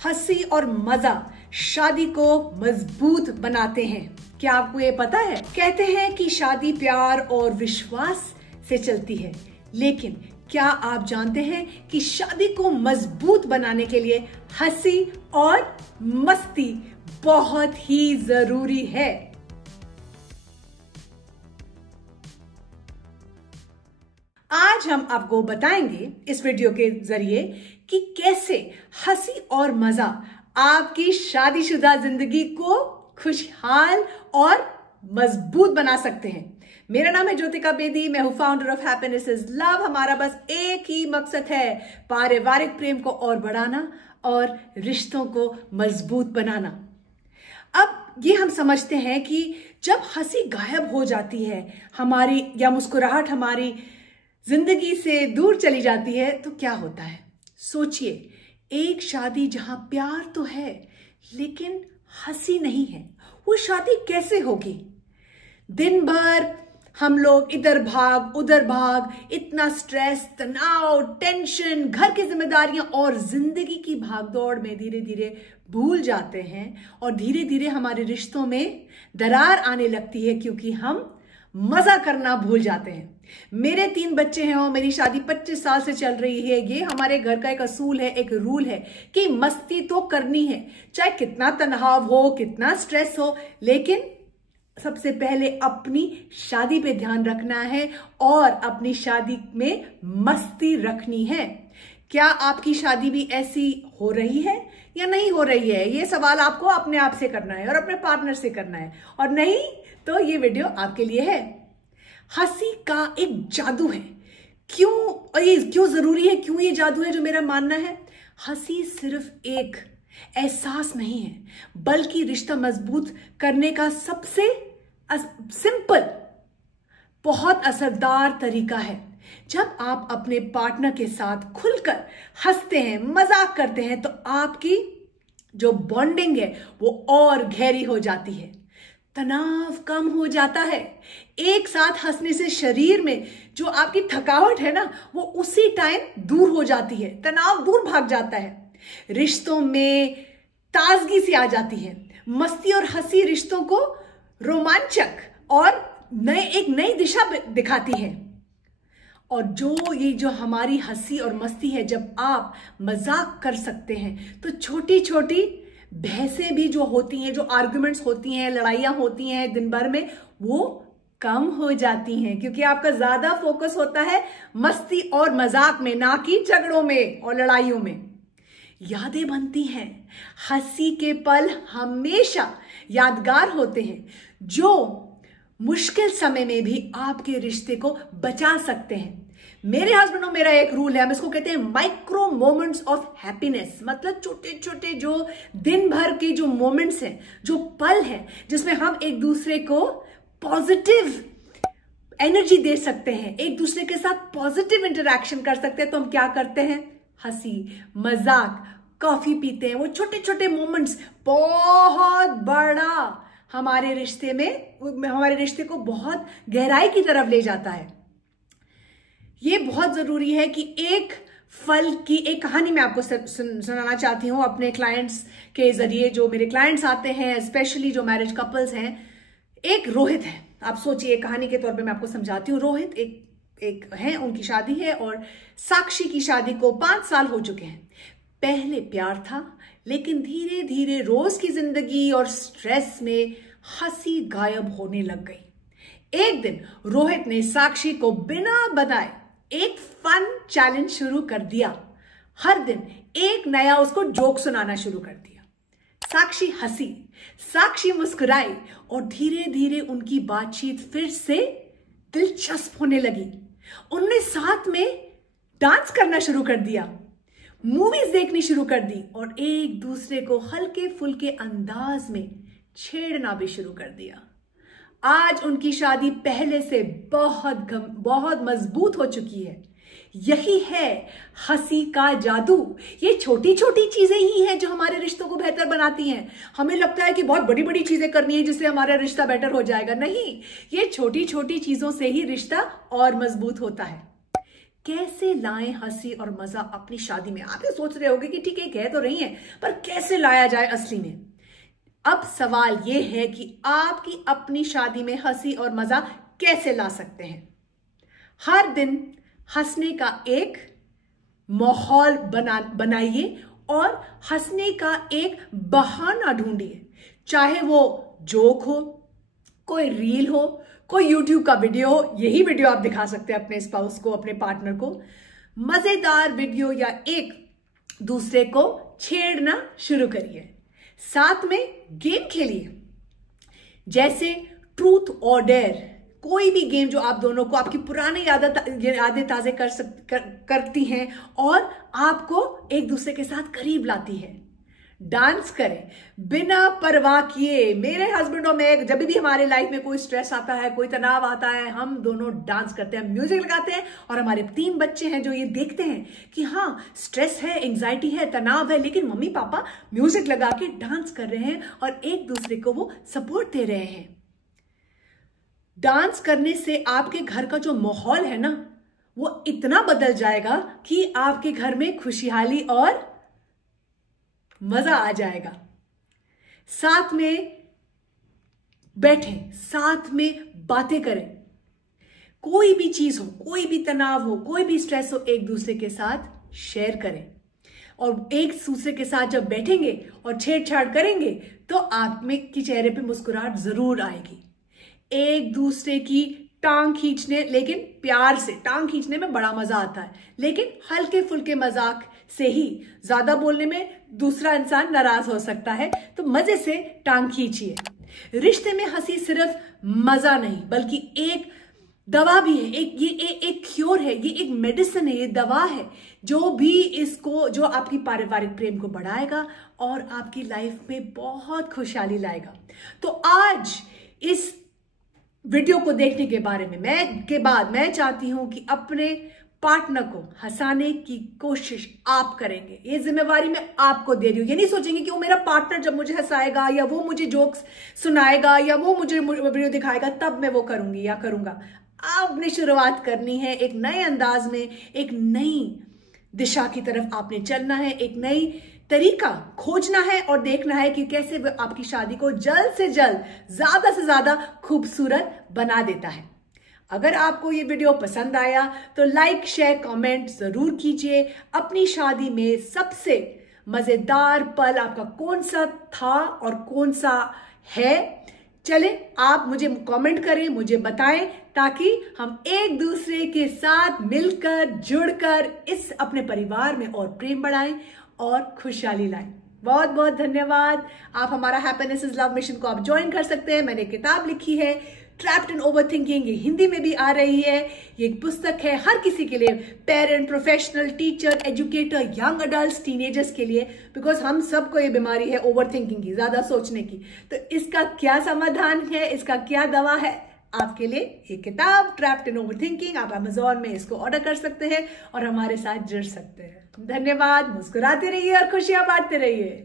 हंसी और मजा शादी को मजबूत बनाते हैं। क्या आपको ये पता है? कहते हैं कि शादी प्यार और विश्वास से चलती है, लेकिन क्या आप जानते हैं कि शादी को मजबूत बनाने के लिए हंसी और मस्ती बहुत ही जरूरी है। आज हम आपको बताएंगे इस वीडियो के जरिए कि कैसे हंसी और मजा आपकी शादीशुदा जिंदगी को खुशहाल और मजबूत बना सकते हैं। मेरा नाम है ज्योतिका बेदी, मैं हूं founder of happiness is love. हमारा बस एक ही मकसद है, पारिवारिक प्रेम को और बढ़ाना और रिश्तों को मजबूत बनाना। अब ये हम समझते हैं कि जब हंसी गायब हो जाती है हमारी, या मुस्कुराहट हमारी जिंदगी से दूर चली जाती है, तो क्या होता है? सोचिए, एक शादी जहां प्यार तो है लेकिन हंसी नहीं है, वो शादी कैसे होगी? दिन भर हम लोग इधर भाग उधर भाग, इतना स्ट्रेस, तनाव, टेंशन, घर की जिम्मेदारियां और जिंदगी की भागदौड़ में धीरे धीरे भूल जाते हैं और धीरे धीरे हमारे रिश्तों में दरार आने लगती है, क्योंकि हम मजा करना भूल जाते हैं। मेरे 3 बच्चे हैं और मेरी शादी 25 साल से चल रही है। ये हमारे घर का एक असूल है, एक रूल है कि मस्ती तो करनी है, चाहे कितना तनाव हो, कितना स्ट्रेस हो, लेकिन सबसे पहले अपनी शादी पे ध्यान रखना है और अपनी शादी में मस्ती रखनी है। क्या आपकी शादी भी ऐसी हो रही है या नहीं हो रही है? ये सवाल आपको अपने आप से करना है और अपने पार्टनर से करना है, और नहीं तो ये वीडियो आपके लिए है। हंसी का एक जादू है। क्यों, और ये क्यों जरूरी है, क्यों ये जादू है? जो मेरा मानना है, हंसी सिर्फ एक एहसास नहीं है, बल्कि रिश्ता मजबूत करने का सबसे सिंपल, बहुत असरदार तरीका है। जब आप अपने पार्टनर के साथ खुलकर हंसते हैं, मजाक करते हैं, तो आपकी जो बॉन्डिंग है वो और गहरी हो जाती है, तनाव कम हो जाता है। एक साथ हंसने से शरीर में जो आपकी थकावट है ना, वो उसी टाइम दूर हो जाती है, तनाव दूर भाग जाता है, रिश्तों में ताजगी सी आ जाती है। मस्ती और हंसी रिश्तों को रोमांचक और एक नई दिशा दिखाती है। और जो हमारी हंसी और मस्ती है, जब आप मजाक कर सकते हैं, तो छोटी छोटी बहसें भी जो होती हैं, जो आर्गुमेंट्स होती हैं, लड़ाइयां होती हैं दिन भर में, वो कम हो जाती हैं, क्योंकि आपका ज्यादा फोकस होता है मस्ती और मजाक में, ना कि झगड़ों में और लड़ाइयों में। यादें बनती हैं। हंसी के पल हमेशा यादगार होते हैं, जो मुश्किल समय में भी आपके रिश्ते को बचा सकते हैं। मेरे हस्बैंड और मेरा एक रूल है, हम इसको कहते हैं माइक्रो मोमेंट्स ऑफ हैप्पीनेस। मतलब छोटे छोटे जो दिन भर के जो मोमेंट्स हैं, जो पल हैं, जिसमें हम एक दूसरे को पॉजिटिव एनर्जी दे सकते हैं, एक दूसरे के साथ पॉजिटिव इंटरेक्शन कर सकते हैं। तो हम क्या करते हैं? हंसी, मजाक, कॉफी पीते हैं। वो छोटे छोटे मोमेंट्स बहुत बड़ा हमारे रिश्ते को बहुत गहराई की तरफ ले जाता है। ये बहुत जरूरी है कि एक फल की एक कहानी मैं आपको सुनाना चाहती हूँ अपने क्लाइंट्स के जरिए। जो मेरे क्लाइंट्स आते हैं, स्पेशली जो मैरिज कपल्स हैं, एक रोहित है। आप सोचिए, कहानी के तौर पे मैं आपको समझाती हूँ। रोहित एक है, उनकी शादी है, और साक्षी की शादी को 5 साल हो चुके हैं। पहले प्यार था, लेकिन धीरे धीरे रोज की जिंदगी और स्ट्रेस में हंसी गायब होने लग गई। एक दिन रोहित ने साक्षी को बिना बताए एक फन चैलेंज शुरू कर दिया। हर दिन एक नया उसको जोक सुनाना शुरू कर दिया। साक्षी हंसी, साक्षी मुस्कुराई, और धीरे धीरे उनकी बातचीत फिर से दिलचस्प होने लगी। उन्होंने साथ में डांस करना शुरू कर दिया, मूवीज देखनी शुरू कर दी, और एक दूसरे को हल्के फुल्के अंदाज में छेड़ना भी शुरू कर दिया। आज उनकी शादी पहले से बहुत मजबूत हो चुकी है। यही है हंसी का जादू। ये छोटी छोटी चीजें ही हैं जो हमारे रिश्तों को बेहतर बनाती हैं। हमें लगता है कि बहुत बड़ी बड़ी चीजें करनी है जिससे हमारा रिश्ता बेटर हो जाएगा। नहीं, ये छोटी छोटी चीजों से ही रिश्ता और मजबूत होता है। कैसे लाएं हंसी और मजा अपनी शादी में। आप ये सोच रहे होंगे कि ठीक है कह तो रही हैं, पर कैसे लाया जाए असली में। अब सवाल ये है कि आपकी अपनी शादी में हंसी और मजा कैसे ला सकते हैं। हर दिन हंसने का एक माहौल बनाइए और हंसने का एक बहाना ढूंढिए, चाहे वो जोक हो, कोई रील हो, कोई यूट्यूब का वीडियो हो। यही वीडियो आप दिखा सकते हैं अपने स्पाउस को, अपने पार्टनर को। मजेदार वीडियो या एक दूसरे को छेड़ना शुरू करिए। साथ में गेम खेलिए, जैसे ट्रूथ और डेयर। कोई भी गेम जो आप दोनों को आपकी पुरानी यादें ताजे करती हैं और आपको एक दूसरे के साथ करीब लाती है। डांस करें बिना परवाह किए। मेरे हस्बैंड और मैं, जब भी हमारे लाइफ में कोई स्ट्रेस आता है, कोई तनाव आता है, हम दोनों डांस करते हैं, म्यूजिक लगाते हैं। और हमारे 3 बच्चे हैं जो ये देखते हैं कि हाँ स्ट्रेस है, एंजाइटी है, तनाव है, लेकिन मम्मी पापा म्यूजिक लगा के डांस कर रहे हैं और एक दूसरे को वो सपोर्ट दे रहे हैं। डांस करने से आपके घर का जो माहौल है ना, वो इतना बदल जाएगा कि आपके घर में खुशहाली और मजा आ जाएगा। साथ में बैठें, साथ में बातें करें। कोई भी चीज हो, कोई भी तनाव हो, कोई भी स्ट्रेस हो, एक दूसरे के साथ शेयर करें। और एक दूसरे के साथ जब बैठेंगे और छेड़छाड़ करेंगे तो आप में की चेहरे पे मुस्कुराहट जरूर आएगी। एक दूसरे की टांग खींचने, लेकिन प्यार से टांग खींचने में बड़ा मजा आता है, लेकिन हल्के फुल्के मजाक से ही। ज्यादा बोलने में दूसरा इंसान नाराज हो सकता है, तो मजे से टांग खींचिए। रिश्ते में हंसी सिर्फ मजा नहीं बल्कि एक दवा भी है, एक क्योर है, ये एक मेडिसिन है, ये दवा है जो आपकी पारिवारिक प्रेम को बढ़ाएगा और आपकी लाइफ में बहुत खुशहाली लाएगा। तो आज इस वीडियो को देखने के बाद मैं चाहती हूं कि अपने पार्टनर को हंसाने की कोशिश आप करेंगे। ये जिम्मेवारी मैं आपको दे रही हूं। ये नहीं सोचेंगे कि वो मेरा पार्टनर जब मुझे हंसाएगा या वो मुझे जोक्स सुनाएगा या वो मुझे वीडियो दिखाएगा तब मैं वो करूंगी या करूंगा। आपने शुरुआत करनी है एक नए अंदाज में, एक नई दिशा की तरफ आपने चलना है, एक नई तरीका खोजना है और देखना है कि कैसे वो आपकी शादी को जल्द से जल्द ज्यादा से ज्यादा खूबसूरत बना देता है। अगर आपको ये वीडियो पसंद आया तो लाइक, शेयर, कमेंट जरूर कीजिए। अपनी शादी में सबसे मजेदार पल आपका कौन सा था और कौन सा है, चले आप मुझे कमेंट करें, मुझे बताएं, ताकि हम एक दूसरे के साथ मिलकर जुड़कर इस अपने परिवार में और प्रेम बढ़ाएं और खुशहाली लाएं। बहुत बहुत धन्यवाद। आप हमारा हैप्पीनेस इज लव मिशन को आप ज्वाइन कर सकते हैं। मैंने किताब लिखी है ट्रैप्ड इन ओवरथिंकिंग, ये हिंदी में भी आ रही है। ये एक पुस्तक है हर किसी के लिए, parent, professional, teacher, educator, young adult, teenagers के लिए, बिकॉज हम सबको ये बीमारी है ओवरथिंकिंग की, ज्यादा सोचने की। तो इसका क्या समाधान है, इसका क्या दवा है आपके लिए, ये किताब ट्रैप्ड इन ओवरथिंकिंग। आप अमेजोन में इसको ऑर्डर कर सकते हैं और हमारे साथ जुड़ सकते हैं। धन्यवाद। मुस्कुराते रहिए और खुशियां बांटते रहिए।